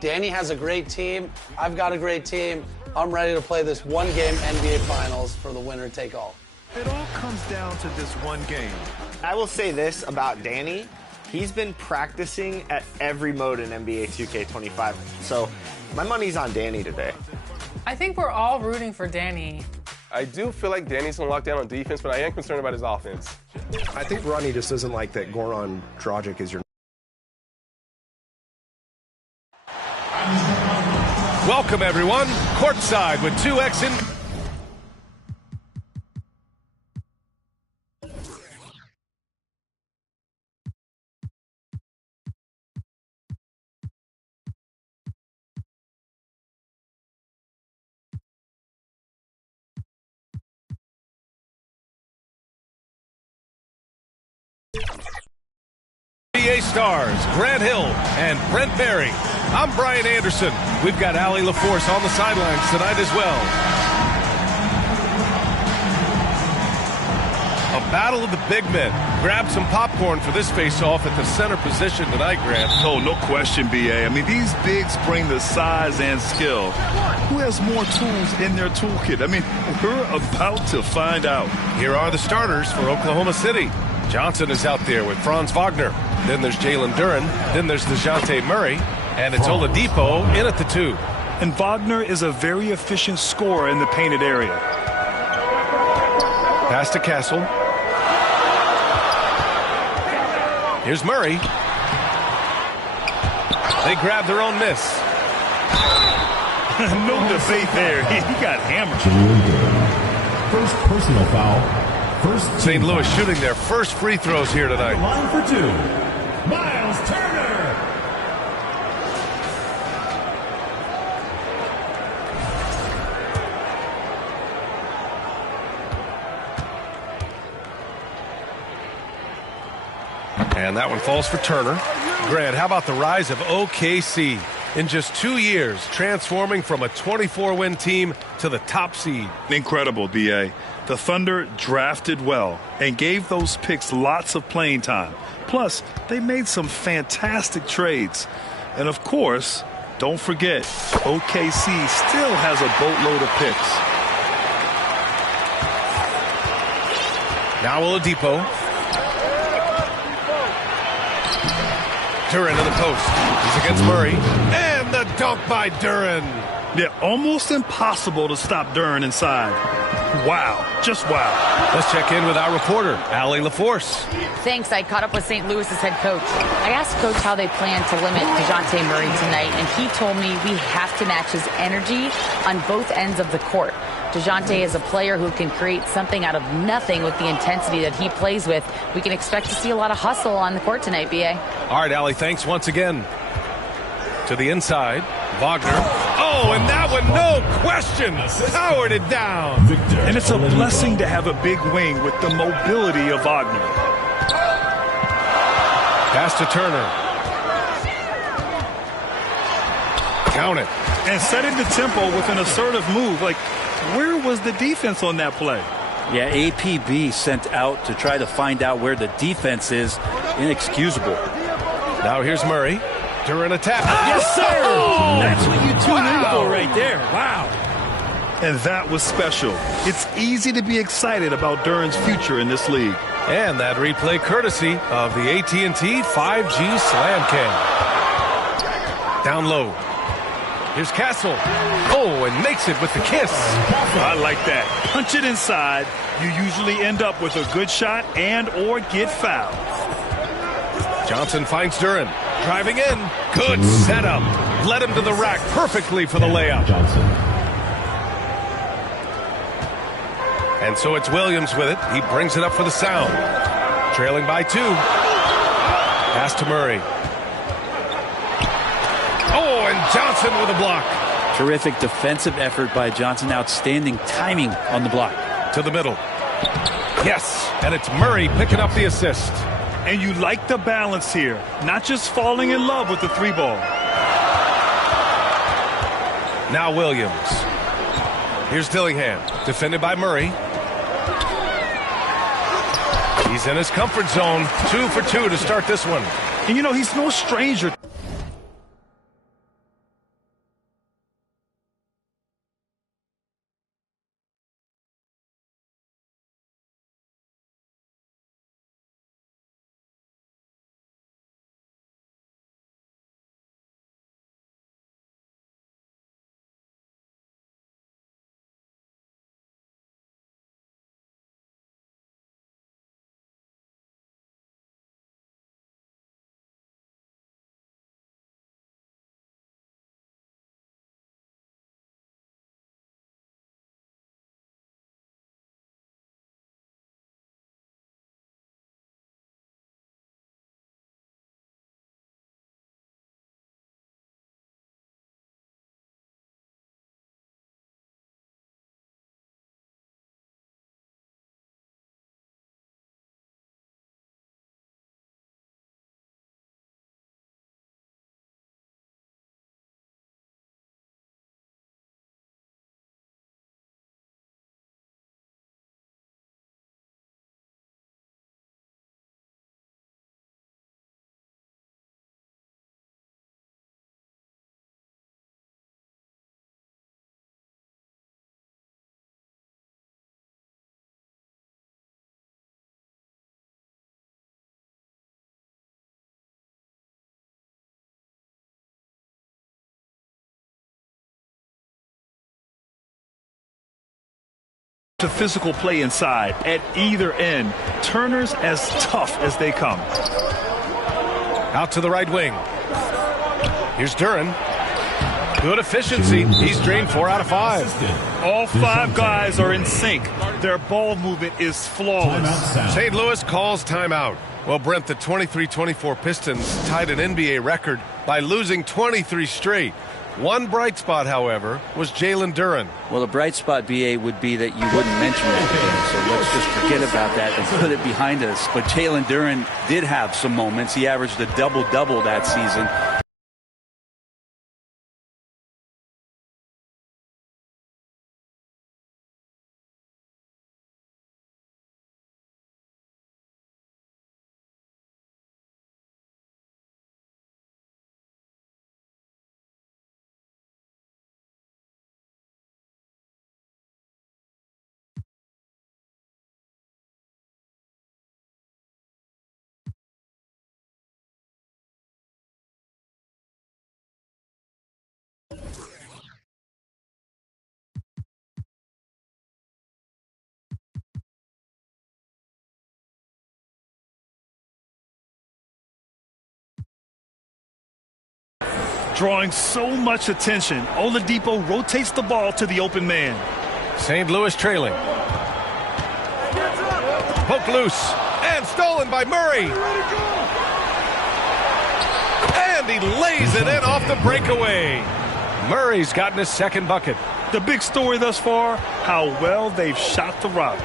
Danny has a great team. I've got a great team. I'm ready to play this one-game NBA Finals for the winner take all. It all comes down to this one game. I will say this about Danny. He's been practicing at every mode in NBA 2K25. So my money's on Danny today. I think we're all rooting for Danny. I do feel like Danny's going to lock down on defense, but I am concerned about his offense. I think Rodney just doesn't like that Goran Dragic is your... Welcome, everyone. Courtside with 2X in... NBA stars Grant Hill and Brent Barry. I'm Brian Anderson. We've got Allie LaForce on the sidelines tonight as well. A battle of the big men. Grab some popcorn for this face-off at the center position tonight, Grant. Oh, no question, B.A. I mean, these bigs bring the size and skill. Who has more tools in their toolkit? I mean, we're about to find out. Here are the starters for Oklahoma City. Johnson is out there with Franz Wagner. Then there's Jalen Duren. Then there's DeJounte Murray. And it's Oladipo in at the 2. And Wagner is a very efficient scorer in the painted area. Pass to Castle. Here's Murray. They grab their own miss. No debate there. He got hammered. First personal foul. St. Louis shooting their first free throws here tonight. Line for 2. Miles Turner. And that one falls for Turner. Grant, how about the rise of OKC? In just 2 years, transforming from a 24-win team to the top seed. Incredible, B.A. The Thunder drafted well and gave those picks lots of playing time. Plus, they made some fantastic trades. And of course, don't forget, OKC still has a boatload of picks. Now Oladipo. Duren to the post. He's against Murray. And the dunk by Duren. Yeah, almost impossible to stop Duren inside. Wow, just wow. Let's check in with our reporter, Allie LaForce. Thanks. I caught up with St. Louis' head coach. I asked Coach how they plan to limit DeJounte Murray tonight, and he told me we have to match his energy on both ends of the court. DeJounte is a player who can create something out of nothing with the intensity that he plays with. We can expect to see a lot of hustle on the court tonight, B.A. All right, Allie, thanks once again. To the inside, Wagner. Oh, and that one, no question, powered it down. And it's a blessing to have a big wing with the mobility of Wagner. Pass to Turner. Count it. And setting the tempo with an assertive move. Like, where was the defense on that play? Yeah, APB sent out to try to find out where the defense is. Inexcusable. Now here's Murray. Duren attack. Yes, sir! Oh! That's what you tune in for right there. Wow. And that was special. It's easy to be excited about Duren's future in this league. And that replay courtesy of the AT&T 5G Slam Cam. Down low. Here's Castle. Oh, and makes it with the kiss. I like that. Punch it inside. You usually end up with a good shot and or get fouled. Johnson finds Duren. Driving in. Good setup. Led him to the rack perfectly for the layup. And so it's Williams with it. He brings it up for the Sound. Trailing by 2. Pass to Murray. Oh, and Johnson with a block. Terrific defensive effort by Johnson. Outstanding timing on the block. To the middle. Yes, and it's Murray picking up the assist. And you like the balance here. Not just falling in love with the 3-ball. Now Williams. Here's Dillingham. Defended by Murray. He's in his comfort zone. 2 for 2 to start this one. And you know, he's no stranger to physical play inside at either end. Turner's as tough as they come. Out to the right wing. Here's Duren. Good efficiency. He's drained 4 out of 5. All 5 guys are in sync. Their ball movement is flawless. St. Louis calls timeout. Well, Brent, the 23-24 Pistons tied an NBA record by losing 23 straight. One bright spot, however, was Jalen Duren. Well, the bright spot, BA, would be that you wouldn't mention it today. So let's just forget about that and put it behind us. But Jalen Duren did have some moments. He averaged a double-double that season. Drawing so much attention, Oladipo rotates the ball to the open man. St. Louis trailing. Poke loose and stolen by Murray. And he lays it in off the breakaway. Murray's gotten his second bucket. The big story thus far, how well they've shot the rock.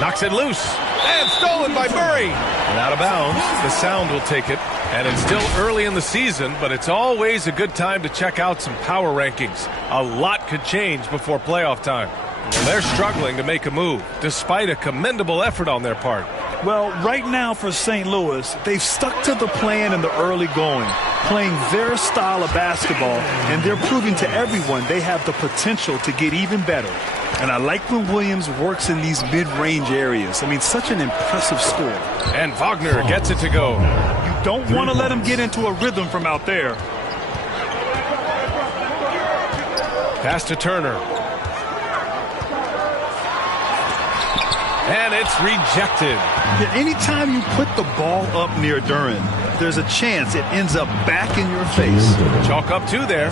Knocks it loose and stolen by Murray. And out of bounds, the Sound will take it. And it's still early in the season, but it's always a good time to check out some power rankings. A lot could change before playoff time. And they're struggling to make a move, despite a commendable effort on their part. Well, right now for St. Louis, they've stuck to the plan in the early going, playing their style of basketball, and they're proving to everyone they have the potential to get even better. And I like when Williams works in these mid-range areas. I mean, such an impressive score. And Wagner gets it to go. You don't want to let him get into a rhythm from out there. Pass to Turner. And it's rejected. Yeah, anytime you put the ball up near Duren, there's a chance it ends up back in your face. Chalk up 2 there.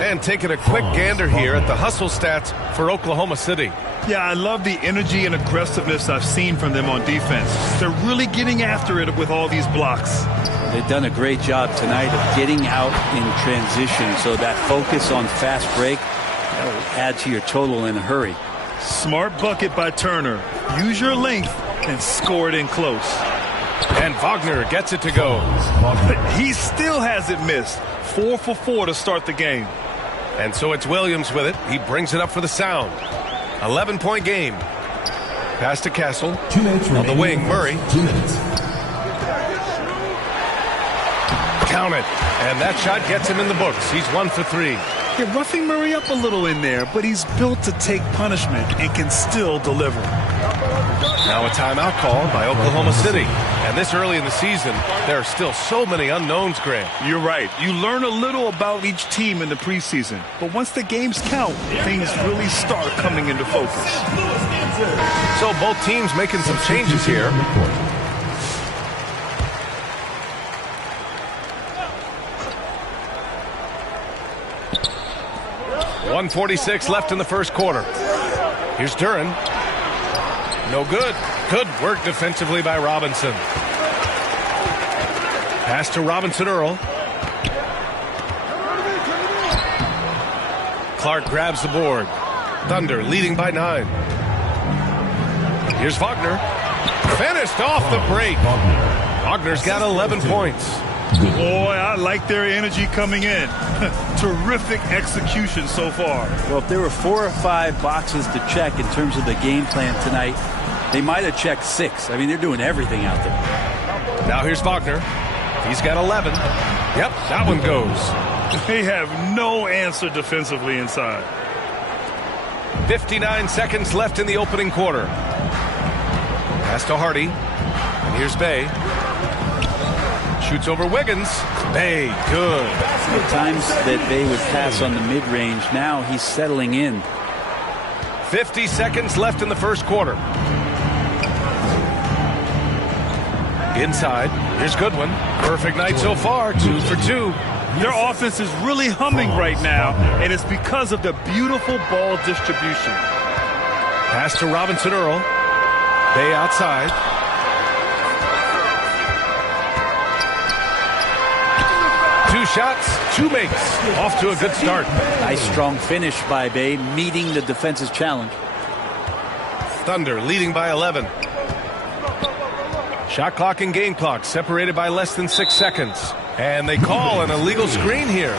And taking a quick gander here at the hustle stats for Oklahoma City. Yeah, I love the energy and aggressiveness I've seen from them on defense. They're really getting after it with all these blocks. They've done a great job tonight of getting out in transition, so that focus on fast break, that will add to your total in a hurry. Smart bucket by Turner. Use your length and score it in close. And Wagner gets it to go. He still hasn't missed. 4 for 4 to start the game. And so it's Williams with it. He brings it up for the Sound. 11-point game. Pass to Castle. On the wing, Murray. Count it. And that shot gets him in the books. He's 1 for 3. Yeah, roughing Murray up a little in there, but he's built to take punishment and can still deliver. Now a timeout call by Oklahoma City. And this early in the season, there are still so many unknowns, Grant. You're right. You learn a little about each team in the preseason. But once the games count, things really start coming into focus. So both teams making some changes here. .146 left in the first quarter. Here's Duren. No good. Good work defensively by Robinson. Pass to Robinson-Earl. Clark grabs the board. Thunder leading by 9. Here's Wagner. Finished off the break. Wagner's got 11 points. Boy, I like their energy coming in. Terrific execution so far. Well, if there were 4 or 5 boxes to check in terms of the game plan tonight, they might have checked 6. I mean, they're doing everything out there. Now here's Wagner. He's got 11. Yep, that one goes. They have no answer defensively inside. 59 seconds left in the opening quarter. Pass to Hardy. And here's Bay. Shoots over Wiggins. Bay, good. The times that Bay would pass on the mid-range, now he's settling in 50 seconds left in the first quarter. Inside, here's Goodwin. Perfect night so far, 2 for 2. Their offense is really humming right now, and it's because of the beautiful ball distribution. Pass to Robinson Earl. Bay outside. Two shots, 2 makes. Off to a good start. Nice strong finish by Bay, meeting the defense's challenge. Thunder leading by 11. Shot clock and game clock separated by less than 6 seconds. And they call an illegal screen here.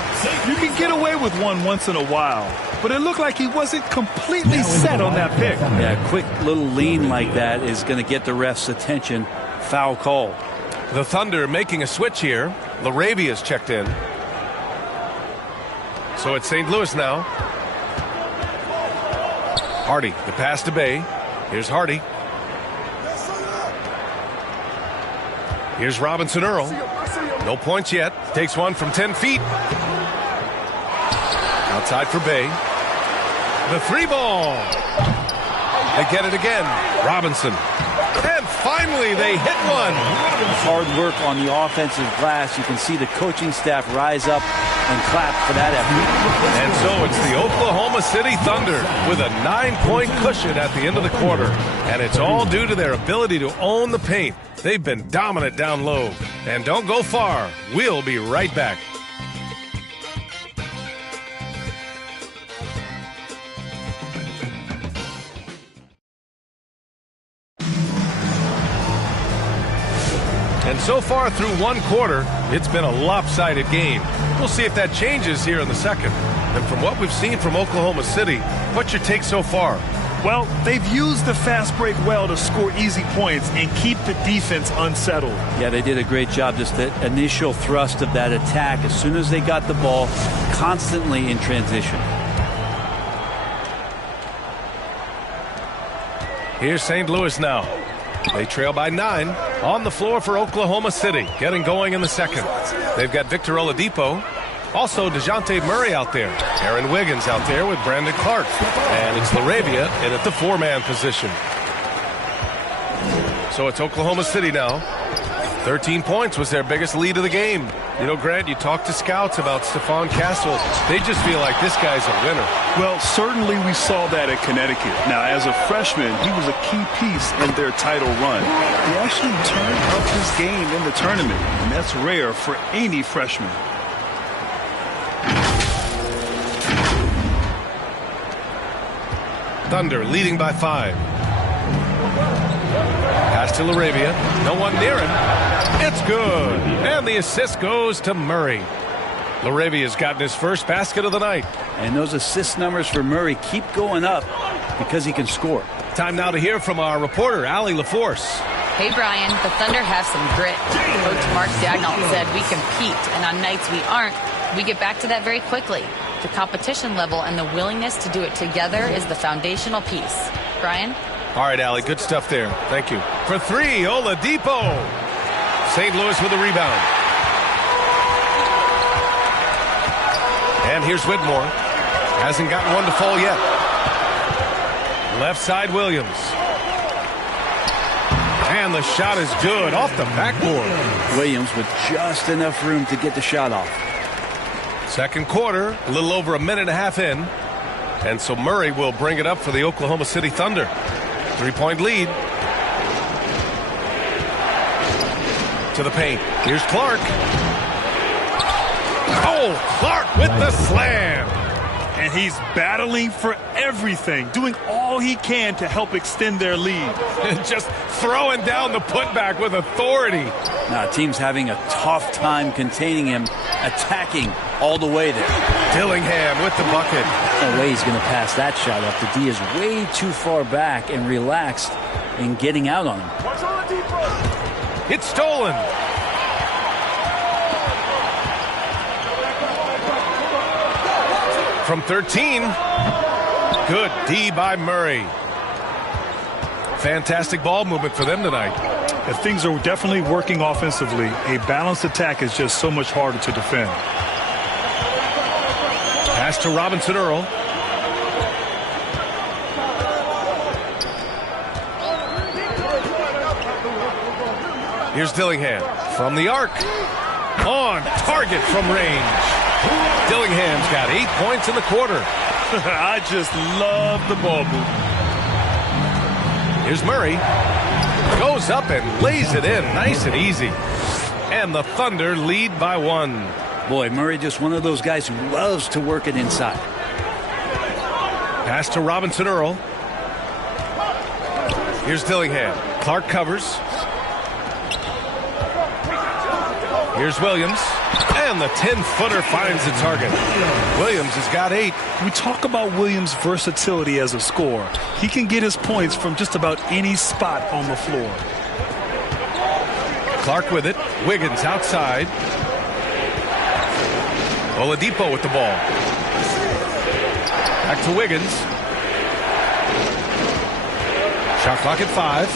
You can get away with one once in a while, but it looked like he wasn't completely set on that pick. Yeah, a quick little lean like that is going to get the ref's attention. Foul call. The Thunder making a switch here. Laravia's checked in. So it's St. Louis now. Hardy, the pass to Bay. Here's Hardy. Here's Robinson Earl. No points yet. Takes one from 10 feet. Outside for Bay. The 3-ball. They get it again. Robinson. And finally they hit one. Hard work on the offensive glass. You can see the coaching staff rise up and clap for that effort. And so it's the Oklahoma City Thunder with a 9-point cushion at the end of the quarter. And it's all due to their ability to own the paint. They've been dominant down low. And don't go far. We'll be right back. And so far through one quarter, it's been a lopsided game. We'll see if that changes here in the second. And from what we've seen from Oklahoma City, what's your take so far? Well, they've used the fast break well to score easy points and keep the defense unsettled. Yeah, they did a great job. Just the initial thrust of that attack as soon as they got the ball, constantly in transition. Here's St. Louis now. They trail by 9 on the floor for Oklahoma City, getting going in the second. They've got Victor Oladipo. Also, DeJounte Murray out there. Aaron Wiggins out there with Brandon Clark. And it's Laravia in at the 4-man position. So it's Oklahoma City now. 13 points was their biggest lead of the game. You know, Grant, you talk to scouts about Stephon Castle. They just feel like this guy's a winner. Well, certainly we saw that at Connecticut. Now, as a freshman, he was a key piece in their title run. He actually turned up his game in the tournament, and that's rare for any freshman. Thunder leading by 5. Pass to Laravia. No one near him. It's good. And the assist goes to Murray. Laravia's gotten his first basket of the night. And those assist numbers for Murray keep going up because he can score. Time now to hear from our reporter, Allie LaForce. Hey, Brian, the Thunder have some grit. Coach Mark Dagnall said we compete, and on nights we aren't, we get back to that very quickly. The competition level and the willingness to do it together is the foundational piece. Brian? All right, Allie, good stuff there. Thank you. For 3, Oladipo. St. Louis with a rebound. And here's Whitmore. Hasn't gotten one to fall yet. Left side, Williams. And the shot is good off the backboard. Williams with just enough room to get the shot off. Second quarter, a little over a minute and a half in. And so Murray will bring it up for the Oklahoma City Thunder. 3-point lead. To the paint. Here's Clark. Oh, Clark with the slam. And he's battling for everything, doing all he can to help extend their lead. Just throwing down the putback with authority. Now, team's having a tough time containing him, attacking all the way there. Dillingham with the bucket. No way he's going to pass that shot up. The D is way too far back and relaxed in getting out on him. It's stolen. From 13. Good D by Murray. Fantastic ball movement for them tonight. If things are definitely working offensively, a balanced attack is just so much harder to defend. Pass to Robinson Earl. Here's Dillingham from the arc. On target from range. Dillingham's got 8 points in the quarter. I just love the ball movement. Here's Murray. Goes up and lays it in nice and easy. And the Thunder lead by 1. Boy, Murray just one of those guys who loves to work it inside. Pass to Robinson Earl. Here's Dillingham. Clark covers. Here's Williams. And the 10-footer finds the target. Williams has got 8. We talk about Williams' versatility as a scorer. He can get his points from just about any spot on the floor. Clark with it. Wiggins outside. Oladipo with the ball. Back to Wiggins. Shot clock at 5.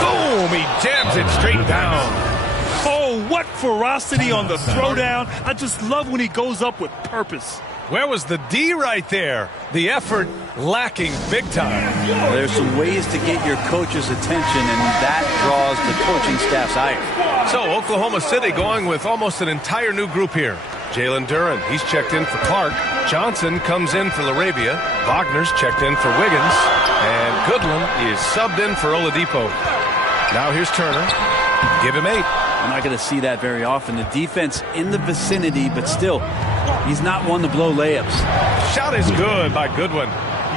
Boom! He jams it straight down. Oh, what ferocity on the throwdown. I just love when he goes up with purpose. Where was the D right there? The effort lacking big time. Well, there's some ways to get your coach's attention, and that draws the coaching staff's ire. So Oklahoma City going with almost an entire new group here. Jalen Duren, he's checked in for Clark. Johnson comes in for LaRavia. Wagner's checked in for Wiggins. And Goodland is subbed in for Oladipo. Now here's Turner. Give him 8. We're not going to see that very often. The defense in the vicinity, but still, he's not one to blow layups. Shot is good by Goodwin.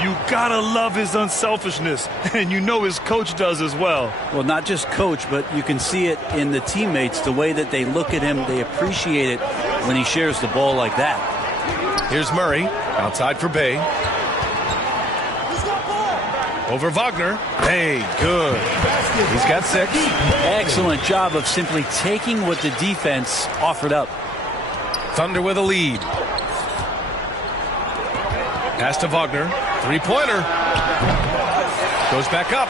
You gotta love his unselfishness, and you know his coach does as well. Well, not just coach, but you can see it in the teammates, the way that they look at him. They appreciate it when he shares the ball like that. Here's Murray, outside for Bay. Over Wagner. Hey, good. He's got 6. Excellent job of simply taking what the defense offered up. Thunder with a lead. Pass to Wagner. 3-pointer. Goes back up.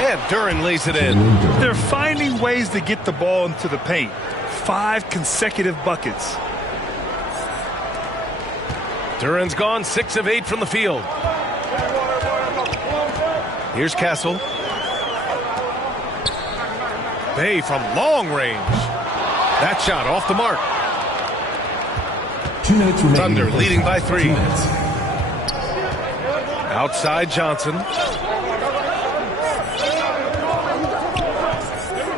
And Duren lays it in. They're finding ways to get the ball into the paint. 5 consecutive buckets. Duren's gone 6 of 8 from the field. Here's Castle. Bay from long range. That shot off the mark. 2 minutes remaining. Thunder leading by 3. 2 minutes. Outside Johnson.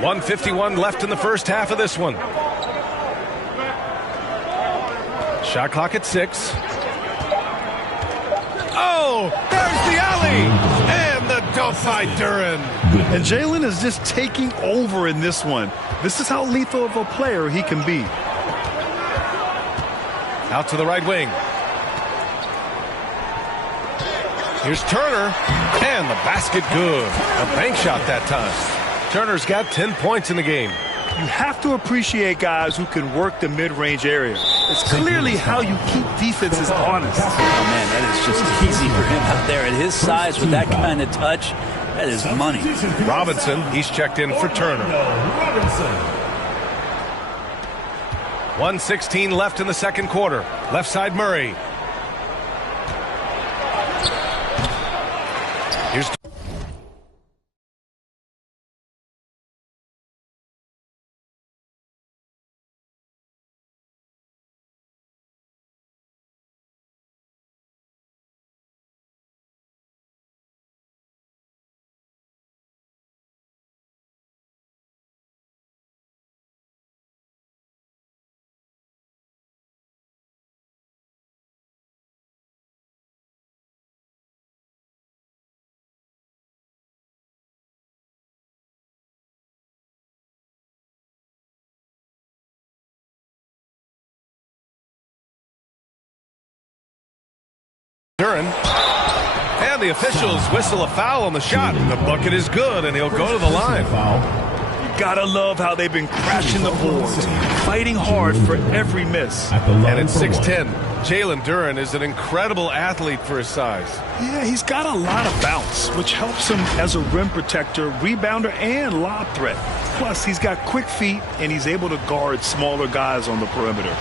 1:51 left in the first half of this one. Shot clock at 6. Oh, there's the alley. And the dunk by Duren. And Jalen is just taking over in this one. This is how lethal of a player he can be. Out to the right wing. Here's Turner. And the basket good. A bank shot that time. Turner's got 10 points in the game. You have to appreciate guys who can work the mid-range area. It's clearly how you keep defenses honest. Oh, man, that is just easy for him out there. At his size, with that kind of touch, that is money. Robinson, he's checked in for Turner. 1:16 left in the second quarter. Left side Murray. Here's Duren. And the officials whistle a foul on the shot. The bucket is good, and he'll go to the line. You gotta love how they've been crashing the boards, fighting hard for every miss. And at 6'10", Jalen Duren is an incredible athlete for his size. Yeah, he's got a lot of bounce, which helps him as a rim protector, rebounder, and lob threat. Plus, he's got quick feet, and he's able to guard smaller guys on the perimeter.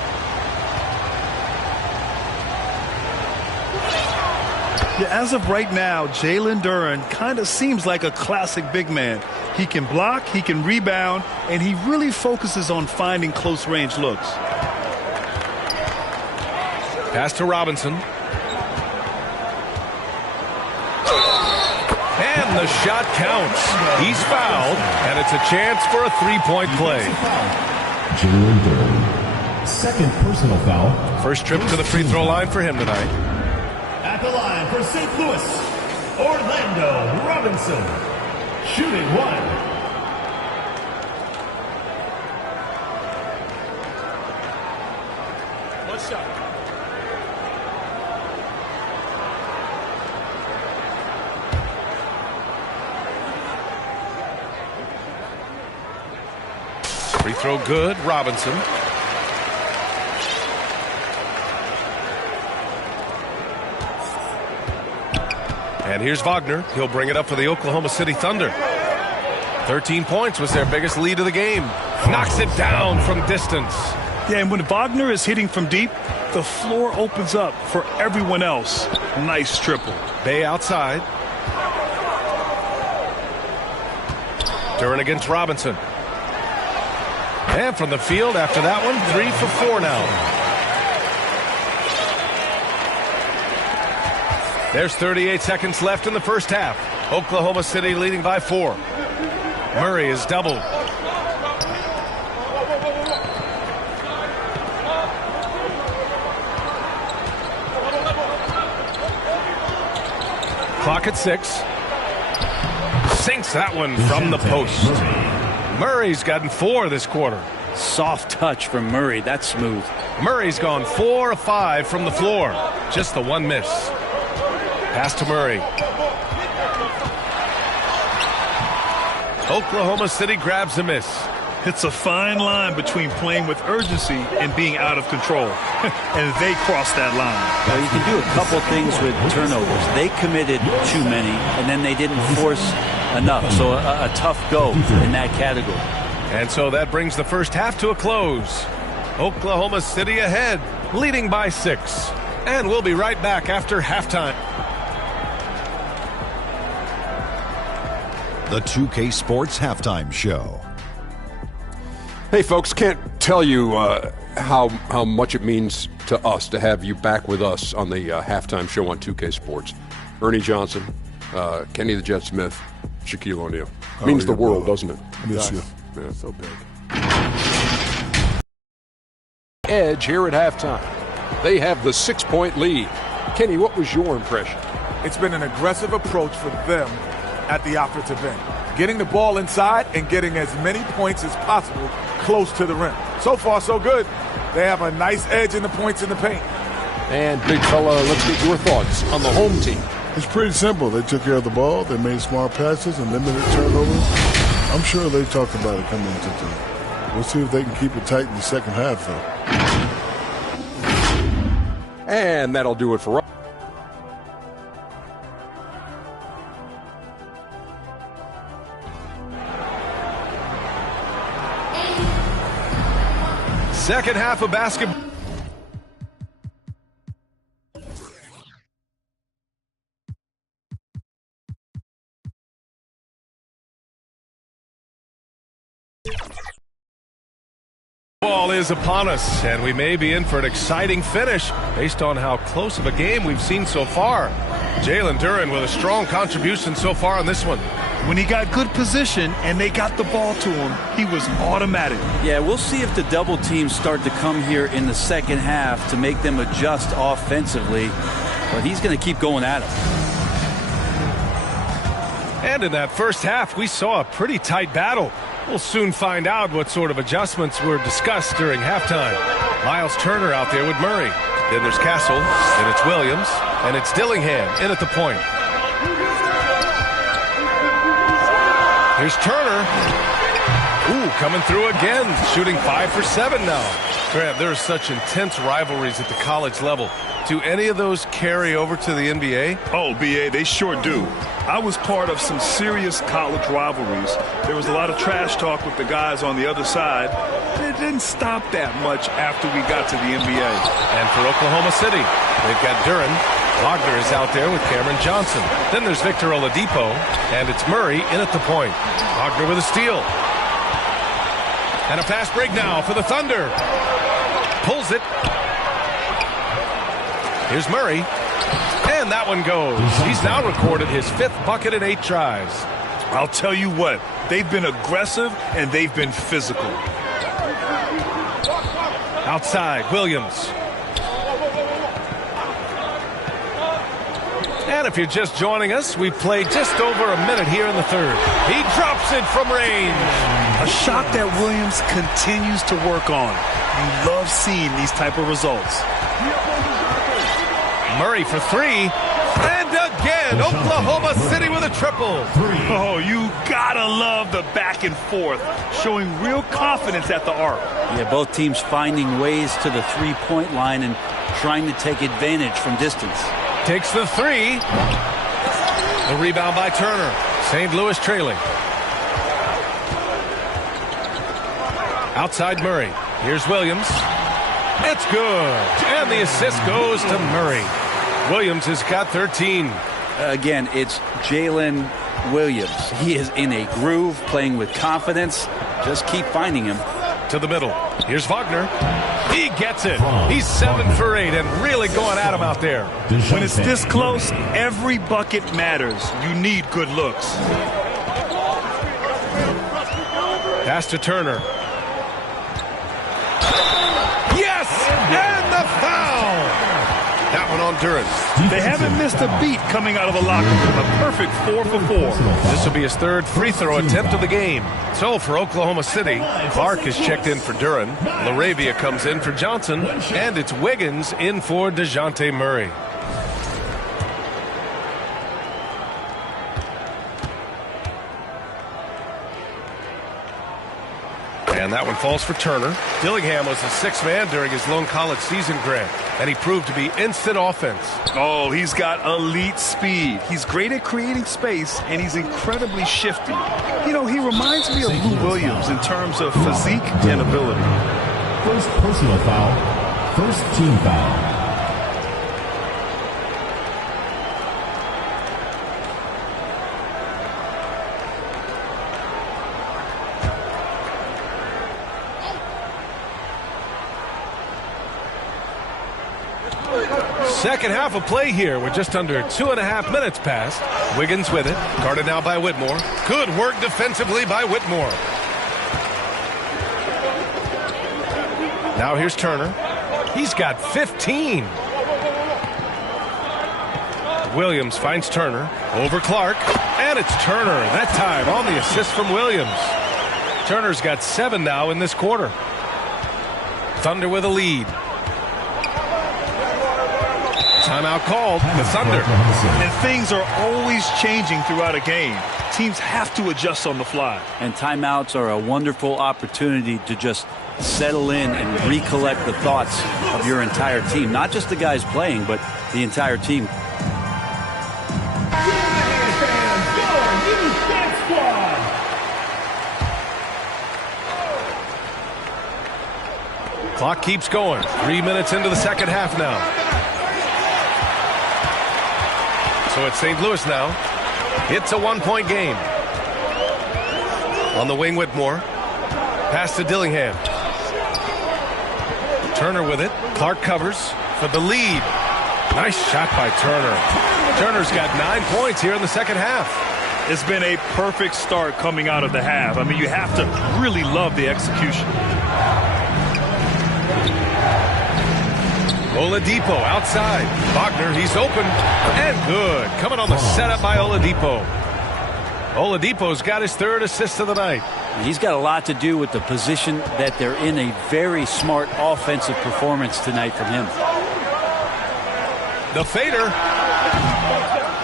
Yeah, as of right now, Jalen Duren kind of seems like a classic big man. He can block, he can rebound, and he really focuses on finding close-range looks. Pass to Robinson. And the shot counts. He's fouled, and it's a chance for a three-point play. Jalen Duren, second personal foul. First trip to the free throw line for him tonight. At the line for St. Louis, Orlando Robinson, shooting one. One shot. Free throw good, Robinson. And here's Wagner. He'll bring it up for the Oklahoma City Thunder. 13 points was their biggest lead of the game. Knocks it down from distance. Yeah, and when Wagner is hitting from deep, the floor opens up for everyone else. Nice triple. Bay outside. Duren against Robinson. And from the field after that one, 3 for 4 now. There's 38 seconds left in the first half. Oklahoma City leading by 4. Murray is doubled. Clock at 6. Sinks that one from the post. Murray's gotten 4 this quarter. Soft touch from Murray. That's smooth. Murray's gone 4 of 5 from the floor. Just the one miss. Pass to Murray. Oklahoma City grabs a miss. It's a fine line between playing with urgency and being out of control. And they crossed that line. Well, you can do a couple things with turnovers. They committed too many, and then they didn't force enough. So a tough go in that category. And so that brings the first half to a close. Oklahoma City ahead, leading by 6. And we'll be right back after halftime. The 2K Sports Halftime Show. Hey, folks, can't tell you how much it means to us to have you back with us on the halftime show on 2K Sports. Ernie Johnson, Kenny the Jet Smith, Shaquille O'Neal. Means the world, doesn't it? Miss you. Yeah, so big. Edge here at halftime. They have the 6-point lead. Kenny, what was your impression? It's been an aggressive approach for them at the offensive end. Getting the ball inside and getting as many points as possible close to the rim. So far, so good. They have a nice edge in the points in the paint. And, big fella, let's get your thoughts on the home team. It's pretty simple. They took care of the ball. They made smart passes and limited turnovers. I'm sure they talked about it coming into today. We'll see if they can keep it tight in the second half, though. And that'll do it for us. Second half of basketball. Ball is upon us, and we may be in for an exciting finish based on how close of a game we've seen so far. Jalen Duren with a strong contribution so far on this one. When he got good position and they got the ball to him, he was automatic. Yeah, we'll see if the double teams start to come here in the second half to make them adjust offensively. But he's going to keep going at him. And in that first half, we saw a pretty tight battle. We'll soon find out what sort of adjustments were discussed during halftime. Miles Turner out there with Murray. Then there's Castle, then it's Williams, and it's Dillingham in at the point. Here's Turner. Ooh, coming through again, shooting 5 for 7 now. Grant, there are such intense rivalries at the college level. Do any of those carry over to the NBA? Oh, BA, they sure do. I was part of some serious college rivalries. There was a lot of trash talk with the guys on the other side. It didn't stop that much after we got to the NBA. And for Oklahoma City, they've got Duren. Wagner is out there with Cameron Johnson. Then there's Victor Oladipo, and it's Murray in at the point. Wagner with a steal. And a fast break now for the Thunder. Pulls it. Here's Murray. And that one goes. He's now recorded his 5th bucket in 8 tries. I'll tell you what, they've been aggressive and they've been physical. Outside, Williams. And if you're just joining us, we played just over a minute here in the 3rd. He drops it from range. A shot that Williams continues to work on. You love seeing these type of results. Murray for 3. And again, Oklahoma City with a triple. Oh, you gotta love the back and forth, showing real confidence at the arc. Yeah, both teams finding ways to the three-point line and trying to take advantage from distance. Takes the 3. The rebound by Turner. St. Louis trailing. Outside Murray. Here's Williams. It's good. And the assist goes to Murray. Williams has got 13. Again, it's Jalen Williams. He is in a groove, playing with confidence. Just keep finding him. To the middle. Here's Wagner. He gets it. He's 7 for 8 and really going at him out there. When it's this close, every bucket matters. You need good looks. Pass to Turner. Yes! And the foul! That one on Duren. They haven't missed a beat coming out of the locker room. A perfect 4 for 4. This will be his 3rd free throw attempt of the game. So for Oklahoma City, Clark is checked in for Duren. LaRavia comes in for Johnson. And it's Wiggins in for DeJounte Murray. And that one falls for Turner. Dillingham was the 6th man during his lone college season, Grant, and he proved to be instant offense. Oh, he's got elite speed. He's great at creating space, and he's incredibly shifty. You know, he reminds me of Lou Williams in terms of physique and ability. First personal foul, first team foul. Second half of play here with just under 2.5 minutes passed. Wiggins with it. Guarded now by Whitmore. Good work defensively by Whitmore. Now here's Turner. He's got 15. Williams finds Turner. Over Clark. And it's Turner. That time on the assist from Williams. Turner's got 7 now in this quarter. Thunder with a lead. Timeout called. The Thunder. And things are always changing throughout a game. Teams have to adjust on the fly. And timeouts are a wonderful opportunity to just settle in and recollect the thoughts of your entire team. Not just the guys playing, but the entire team. Clock keeps going. 3 minutes into the second half now. So it's St. Louis now. It's a 1-point game. On the wing, Whitmore. Pass to Dillingham. Turner with it. Clark covers for the lead. Nice shot by Turner. Turner's got 9 points here in the second half. It's been a perfect start coming out of the half. I mean, you have to really love the execution. Oladipo outside. Wagner, he's open. And good. Coming on the setup by Oladipo. Oladipo's got his 3rd assist of the night. He's got a lot to do with the position that they're in. A very smart offensive performance tonight from him. The fader.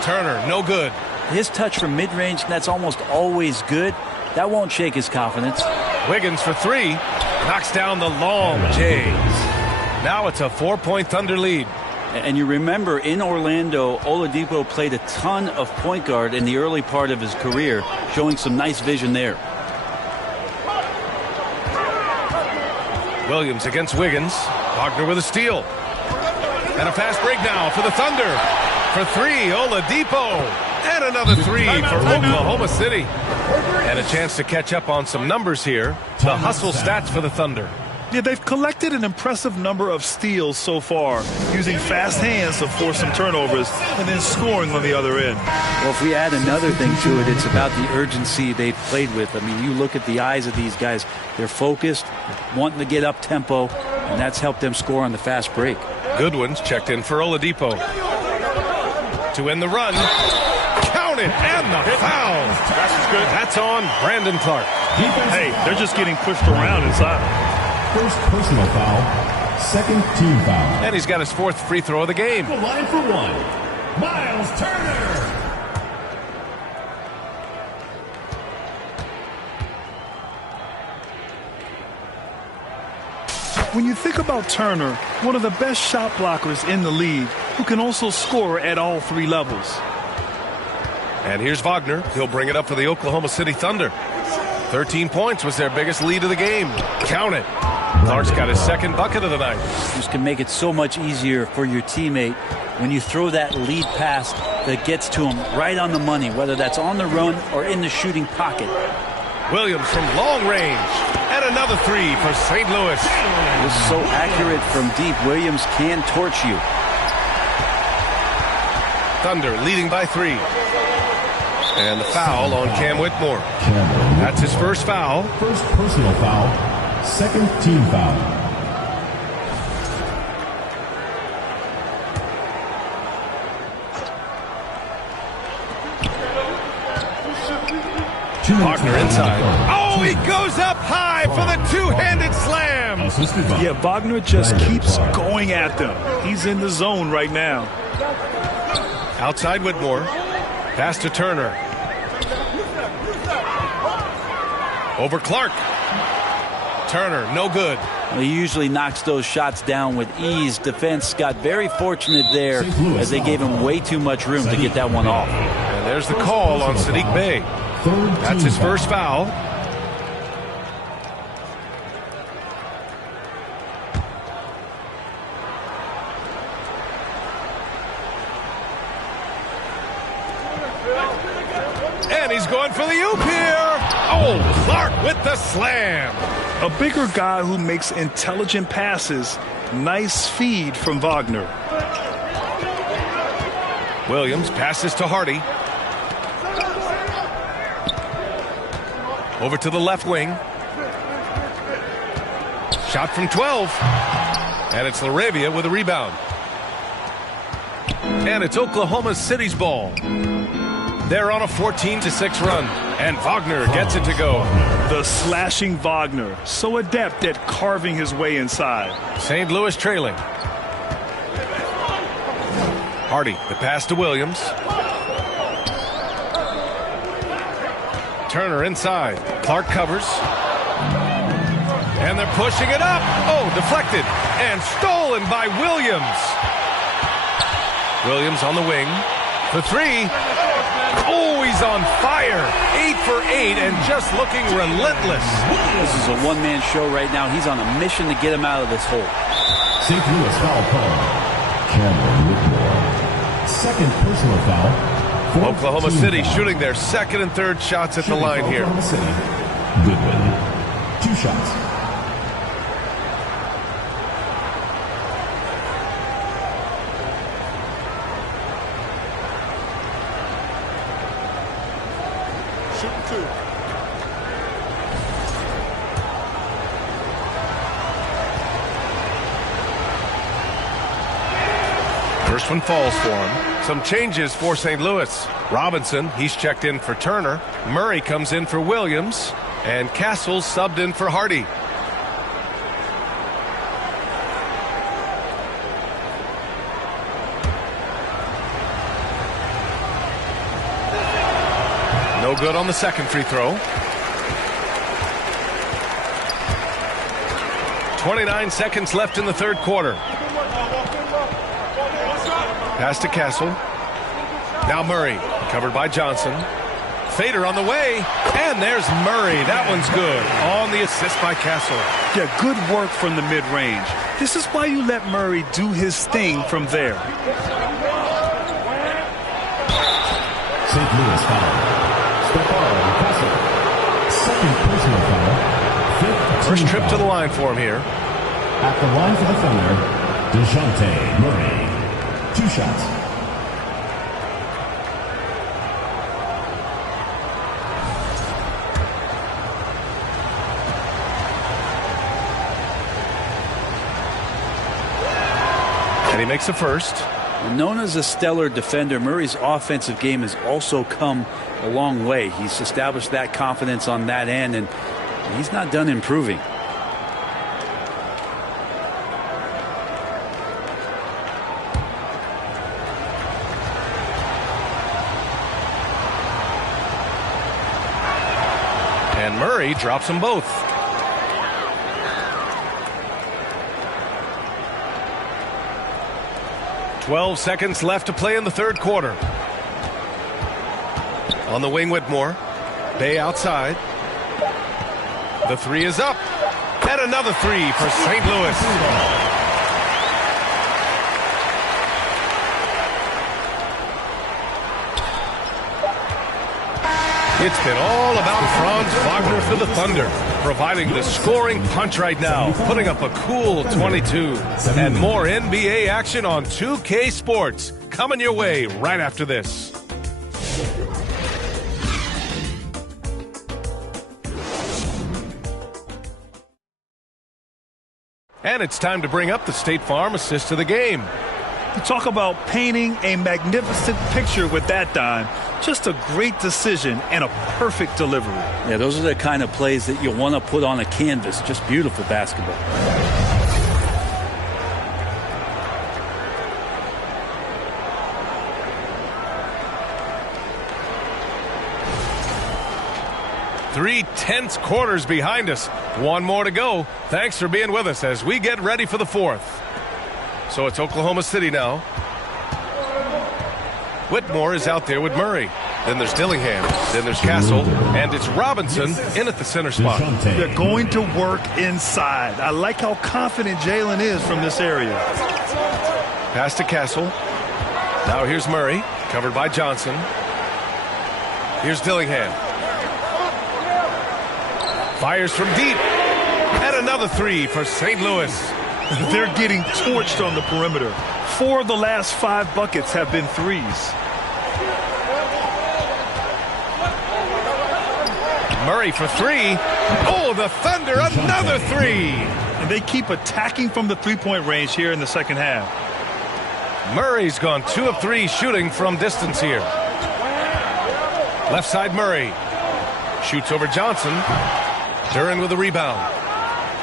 Turner, no good. His touch from mid-range, that's almost always good. That won't shake his confidence. Wiggins for 3. Knocks down the long Jays. Now it's a 4-point Thunder lead. And you remember in Orlando, Oladipo played a ton of point guard in the early part of his career, showing some nice vision there. Williams against Wiggins. Wagner with a steal. And a fast break now for the Thunder. For three, Oladipo. And another three for Oklahoma City. And a chance to catch up on some numbers here. The hustle stats for the Thunder. Yeah, they've collected an impressive number of steals so far, using fast hands to force some turnovers and then scoring on the other end. Well, if we add another thing to it, it's about the urgency they've played with. I mean, you look at the eyes of these guys. They're focused, wanting to get up tempo, and that's helped them score on the fast break. Goodwin's checked in for Oladipo. To end the run. Count it, and the foul. That's on Brandon Clark. Hey, they're just getting pushed around inside. First personal foul, second team foul. And he's got his fourth free throw of the game. The line for one, Miles Turner. When you think about Turner, one of the best shot blockers in the league, who can also score at all three levels. And here's Wagner. He'll bring it up for the Oklahoma City Thunder. 13 points was their biggest lead of the game. Count it. Clark's got his second bucket of the night. This can make it so much easier for your teammate when you throw that lead pass that gets to him right on the money, whether that's on the run or in the shooting pocket. Williams from long range. And another three for St. Louis. This is so accurate from deep. Williams can torch you. Thunder leading by 3. And the foul on Cam Whitmore. That's his first foul. First personal foul, second team foul. Wagner inside. Oh, he goes up high for the two-handed slam. Yeah, Wagner just keeps going at them. He's in the zone right now. Outside Whitmore. Pass to Turner. Over Clark. Turner, no good. Well, he usually knocks those shots down with ease. Defense got very fortunate there as they gave him way too much room to get that one off. And there's the call on Sadiq Bey. That's his first foul. And he's going for the oop here. Oh, Clark with the slam. A bigger guy who makes intelligent passes. Nice feed from Wagner. Williams passes to Hardy. Over to the left wing. Shot from 12. And it's LaRavia with a rebound. And it's Oklahoma City's ball. They're on a 14-6 run. And Wagner gets it to go. The slashing Wagner, so adept at carving his way inside. St. Louis trailing. Hardy, the pass to Williams. Turner inside. Clark covers. And they're pushing it up. Oh, deflected. And stolen by Williams. Williams on the wing. For three. Oh, he's on fire. 8 for 8 and just looking relentless. This is a one-man show right now. He's on a mission to get him out of this hole. St. Louis foul call. Cameron Whitmore. Second personal foul. Oklahoma City shooting their second and third shots at the line here. Oklahoma City. Goodwin. 2 shots. First one falls for him. Some changes for St. Louis. Robinson, he's checked in for Turner. Murray comes in for Williams. And Castles subbed in for Hardy. No good on the second free throw. 29 seconds left in the third quarter. Pass to Castle. Now Murray, covered by Johnson. Fader on the way, and there's Murray. That one's good. On the assist by Castle. Yeah, good work from the mid-range. This is why you let Murray do his thing from there. St. Louis foul. Stephano Castle. Second personal foul. First trip to the line for him here. At the line for the Thunder, DeJounte Murray. 2 shots. And he makes the first. Known as a stellar defender, Murray's offensive game has also come a long way. He's established that confidence on that end, and he's not done improving. And Murray drops them both. "12 seconds left to play in the third quarter." On the wing, Whitmore. Bay outside. The three is up. And another three for St. Louis. It's been all about Franz Wagner for the Thunder, providing the scoring punch right now, putting up a cool 22. And more NBA action on 2K Sports coming your way right after this. And it's time to bring up the State Farm assist of the game. You talk about painting a magnificent picture with that dime. Just a great decision and a perfect delivery. Yeah, those are the kind of plays that you want to put on a canvas. Just beautiful basketball. Three tense quarters behind us. One more to go. Thanks for being with us as we get ready for the fourth. So it's Oklahoma City now. Whitmore is out there with Murray. Then there's Dillingham. Then there's Castle. And it's Robinson in at the center spot. They're going to work inside. I like how confident Jalen is from this area. Pass to Castle. Now here's Murray, covered by Johnson. Here's Dillingham. Fires from deep. And another three for St. Louis. They're getting torched on the perimeter. 4 of the last 5 buckets have been threes. Murray for three. Oh, the Thunder, another three. And they keep attacking from the three-point range here in the second half. Murray's gone 2 of 3 shooting from distance here. Left side Murray. Shoots over Johnson. Duran with a rebound.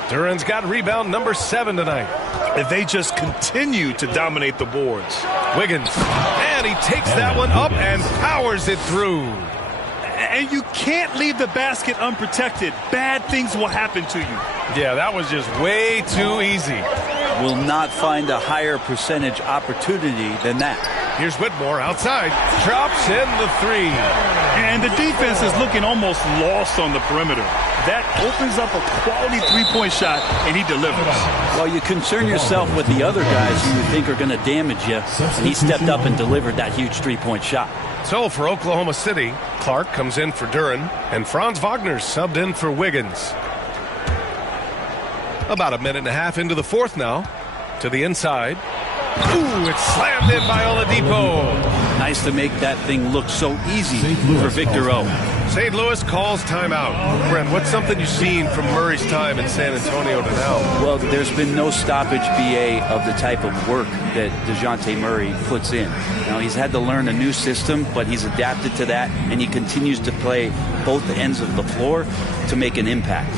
Duran's got rebound number 7 tonight. And they just continue to dominate the boards. Wiggins. And he takes that one up and powers it through. And you can't leave the basket unprotected. Bad things will happen to you. Yeah, that was just way too easy. Will not find a higher percentage opportunity than that. Here's Whitmore outside. Drops in the three. And the defense is looking almost lost on the perimeter. That opens up a quality three-point shot, and he delivers. Well, you concern yourself with the other guys who you think are going to damage you, and he stepped up and delivered that huge three-point shot. So for Oklahoma City, Clark comes in for Duran, and Franz Wagner subbed in for Wiggins. About a minute and a half into the fourth now. To the inside. Ooh, it's slammed in by Oladipo. Nice to make that thing look so easy for Victor O. St. Louis calls timeout. Brent, what's something you've seen from Murray's time in San Antonio to now? Well, there's been no stoppage, BA, of the type of work that DeJounte Murray puts in. Now, he's had to learn a new system, but he's adapted to that, and he continues to play both ends of the floor to make an impact.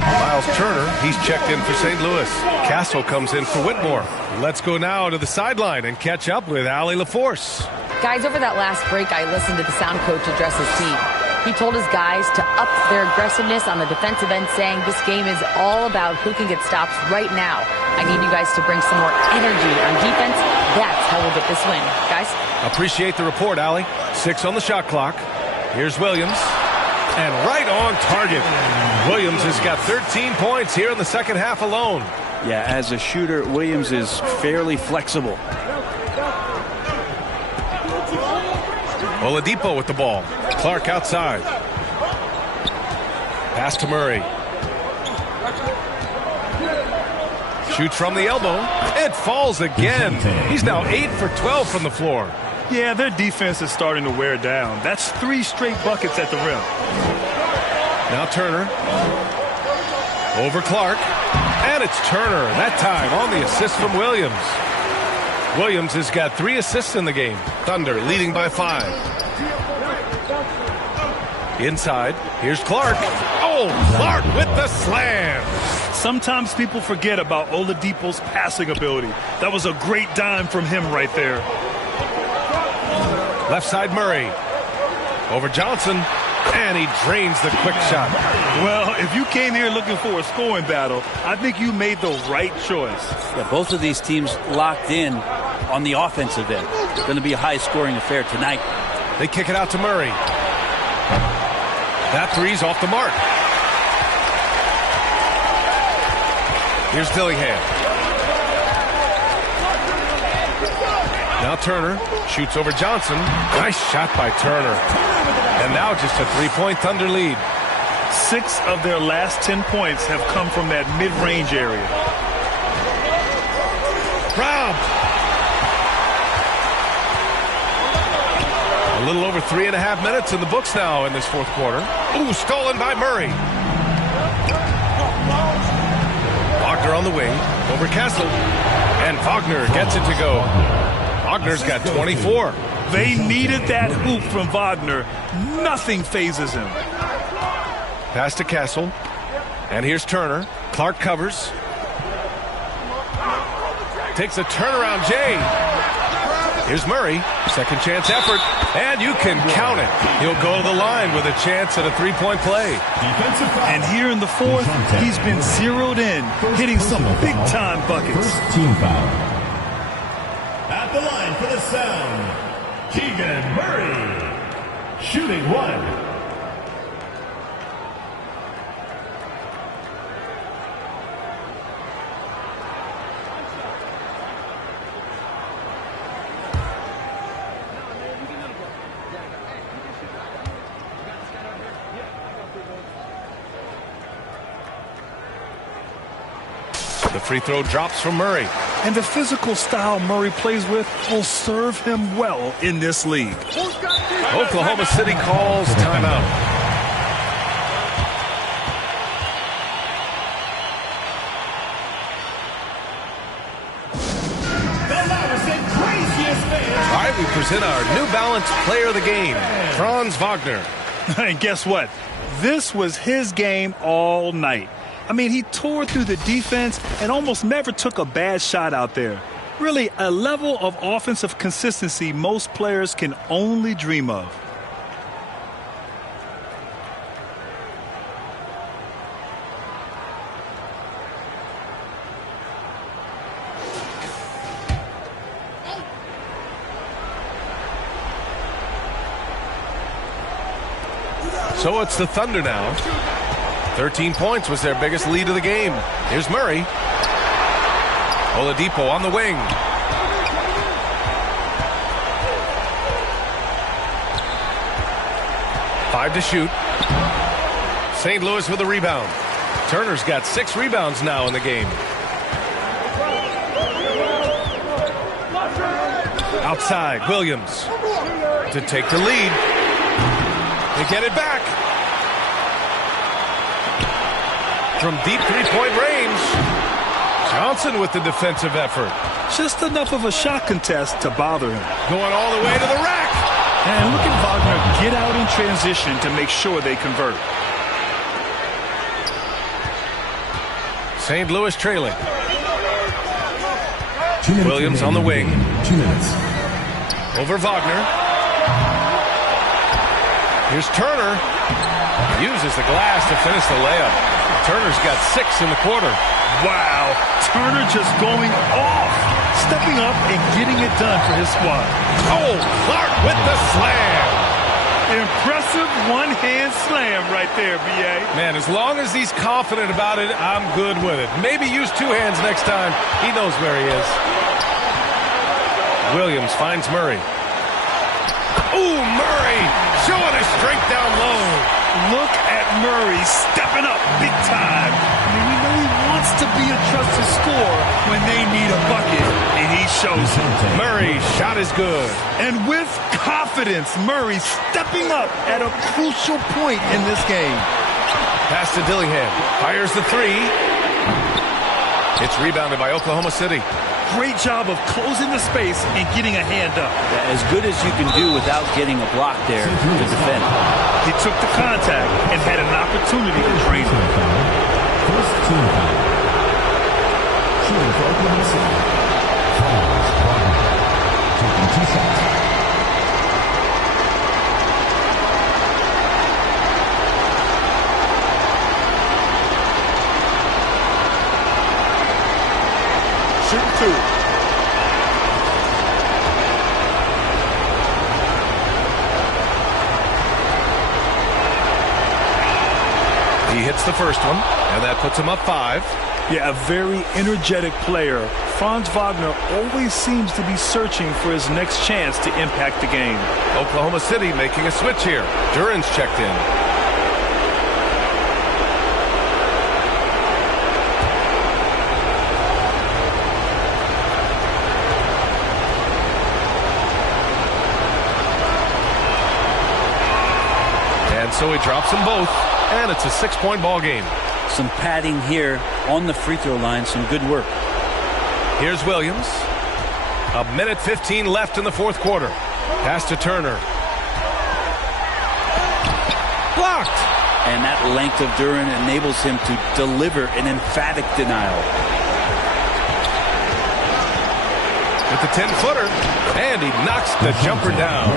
Miles Turner, he's checked in for St. Louis. Castle comes in for Whitmore. Let's go now to the sideline and catch up with Allie LaForce. Guys, over that last break, I listened to the sound coach address his team. He told his guys to up their aggressiveness on the defensive end, saying this game is all about who can get stops right now. I need you guys to bring some more energy on defense. That's how we'll get this win. Guys? Appreciate the report, Allie. 6 on the shot clock. Here's Williams. And right on target. Williams has got 13 points here in the second half alone. Yeah, as a shooter, Williams is fairly flexible. Oladipo with the ball. Clark outside. Pass to Murray. Shoots from the elbow. It falls again. He's now 8 for 12 from the floor. Yeah, their defense is starting to wear down. That's 3 straight buckets at the rim. Now Turner. Over Clark. And it's Turner, that time on the assist from Williams. Williams has got 3 assists in the game. Thunder leading by 5. Inside, here's Clark. Oh, Clark with the slam. Sometimes people forget about Oladipo's passing ability. That was a great dime from him right there. Left side Murray. Over Johnson. And he drains the quick shot. Well, if you came here looking for a scoring battle, I think you made the right choice. Yeah, both of these teams locked in on the offensive end. It's going to be a high-scoring affair tonight. They kick it out to Murray. That three's off the mark. Here's Dillingham. Now Turner shoots over Johnson. Nice shot by Turner. And now just a 3-point Thunder lead. 6 of their last 10 points have come from that mid-range area. Brown. A little over 3.5 minutes in the books now in this fourth quarter. Ooh, stolen by Murray. Wagner on the wing, over Kessel. And Wagner gets it to go. Wagner's got 24. They needed that hoop from Wagner. Nothing phases him. Pass to Kessel. And here's Turner. Clark covers. Takes a turnaround Jay. Here's Murray. Second chance effort. And you can count it. He'll go to the line with a chance at a 3-point play. And here in the fourth, he's been zeroed in, hitting some big-time buckets. First team foul. At the line for the Sound, Keegan Murray, shooting 1. The free throw drops from Murray. And the physical style Murray plays with will serve him well in this league. Oklahoma City calls timeout. All right, we present our New Balance Player of the Game, Franz Wagner. And guess what? This was his game all night. I mean, he tore through the defense and almost never took a bad shot out there. Really, a level of offensive consistency most players can only dream of. So it's the Thunder now. 13 points was their biggest lead of the game. Here's Murray. Oladipo on the wing. Five to shoot. St. Louis with a rebound. Turner's got 6 rebounds now in the game. Outside, Williams to take the lead. They get it back. From deep three-point range, Johnson with the defensive effort. Just enough of a shot contest to bother him. Going all the way to the rack. And look at Wagner get out in transition to make sure they convert. St. Louis trailing. Williams on the wing. 2 minutes. Over Wagner. Here's Turner. Uses the glass to finish the layup. Turner's got 6 in the quarter. Wow, Turner just going off, stepping up and getting it done for his squad. Oh, Clark with the slam. Impressive one-hand slam right there, B.A. Man, as long as he's confident about it, I'm good with it. Maybe use 2 hands next time. He knows where he is. Williams finds Murray. Ooh, Murray showing his strength down low. Look at Murray stepping up big time. I mean, we know he wants to be a trusted scorer when they need a bucket, and he shows it. Murray's shot is good. And with confidence, Murray stepping up at a crucial point in this game. Pass to Dillingham. Fires the 3. It's rebounded by Oklahoma City. Great job of closing the space and getting a hand up. Yeah, as good as you can do without getting a block there to defend. He took the contact and had an opportunity to drain it. First team foul. Shooting for Oklahoma City. Fouls Wagner. Taking 2 shots. Shooting 2. He hits the first one, and that puts him up 5. Yeah, a very energetic player. Franz Wagner always seems to be searching for his next chance to impact the game. Oklahoma City making a switch here. Duran's checked in. And so he drops them both, and it's a 6-point ball game. Some padding here on the free throw line. Some good work. Here's Williams. 1:15 left in the 4th quarter. Pass to Turner. Blocked. And that length of Duran enables him to deliver an emphatic denial. With the 10-footer, and he knocks the jumper down.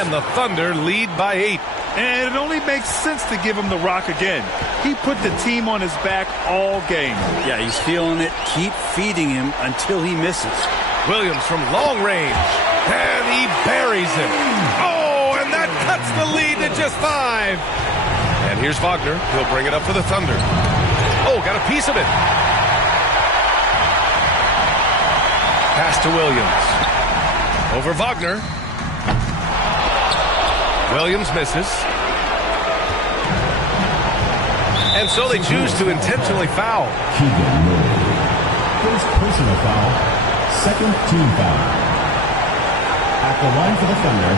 And the Thunder lead by 8. And it only makes sense to give him the rock again. He put the team on his back all game. Yeah, he's feeling it. Keep feeding him until he misses. Williams from long range. And he buries him. Oh, and that cuts the lead to just 5. And here's Wagner. He'll bring it up for the Thunder. Oh, got a piece of it. Pass to Williams. Over Wagner. Williams misses. And so they choose to intentionally foul. Keegan Murray. First personal foul. Second team foul. At the line for the Thunder,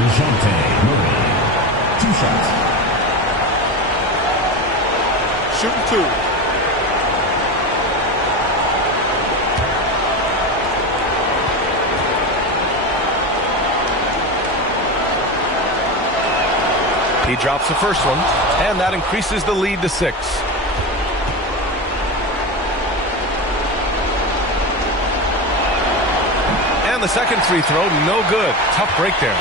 DeJounte Murray. 2 shots. Shooting 2. He drops the first one, and that increases the lead to 6. And the second free throw, no good. Tough break there.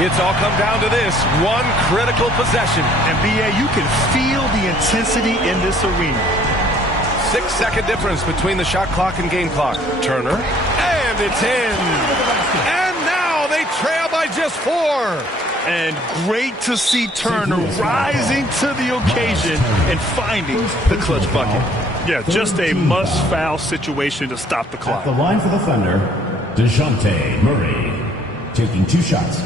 It's all come down to this one critical possession. And B.A., you can feel the intensity in this arena. 6-second difference between the shot clock and game clock. Turner, and it's in. And now they trail by just 4. And great to see Turner rising to the occasion and finding the clutch bucket. Yeah, just a must-foul situation to stop the clock. At the line for the Thunder, DeJounte Murray. Taking 2 shots.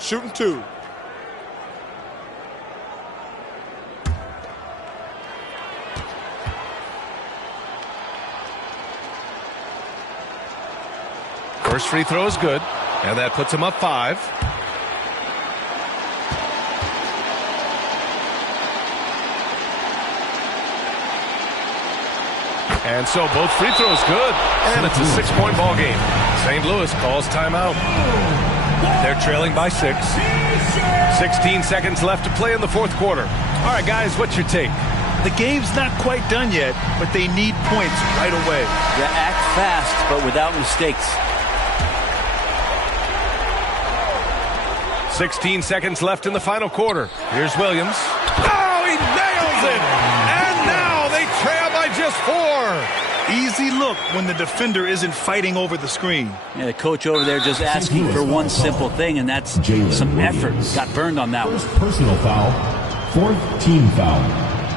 Shooting 2. First free throw is good, and that puts him up 5. And so both free throws good, and it's a 6-point ball game. St. Louis calls timeout. They're trailing by 6. 16 seconds left to play in the 4th quarter. All right, guys, what's your take? The game's not quite done yet, but they need points right away. Yeah, act fast, but without mistakes. 16 seconds left in the final quarter. Here's Williams. Oh, he nails it! And now they trail by just 4. Easy look when the defender isn't fighting over the screen. Yeah, the coach over there just asking for one simple thing, and that's some effort. Got burned on that one. Personal foul. 4th team foul.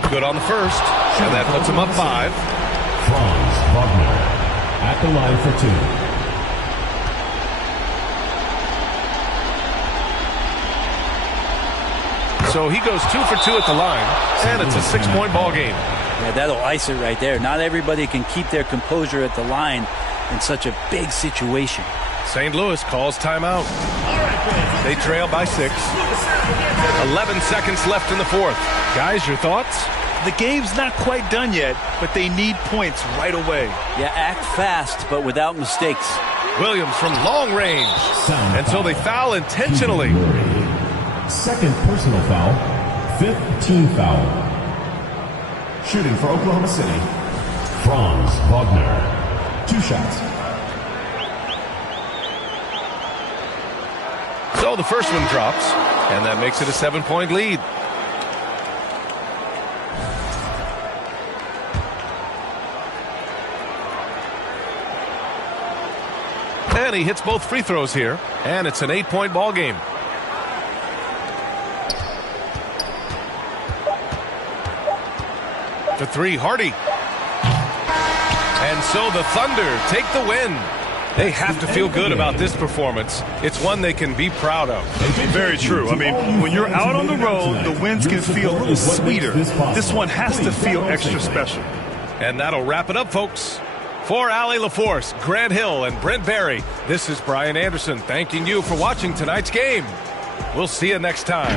Good on the first, and that puts him up 5. Franz Wagner at the line for 2. So he goes 2 for 2 at the line, and it's a 6-point ball game. Yeah, that'll ice it right there. Not everybody can keep their composure at the line in such a big situation. St. Louis calls timeout. They trail by 6. 11 seconds left in the fourth. Guys, your thoughts? The game's not quite done yet, but they need points right away. Yeah, act fast, but without mistakes. Williams from long range. And so they foul intentionally. 2nd personal foul. 5th team foul. Shooting for Oklahoma City, Franz Wagner. 2 shots. So the first one drops, and that makes it a 7-point lead. And he hits both free throws here, and it's an 8-point ball game. For 3, Hardy. And so the Thunder take the win. They have to feel good about this performance. It's one they can be proud of. Very true. I mean, when you're out on the road, the wins can feel a little sweeter. This one has to feel extra special. And that'll wrap it up, folks. For Allie LaForce, Grant Hill, and Brent Barry, this is Brian Anderson thanking you for watching tonight's game. We'll see you next time.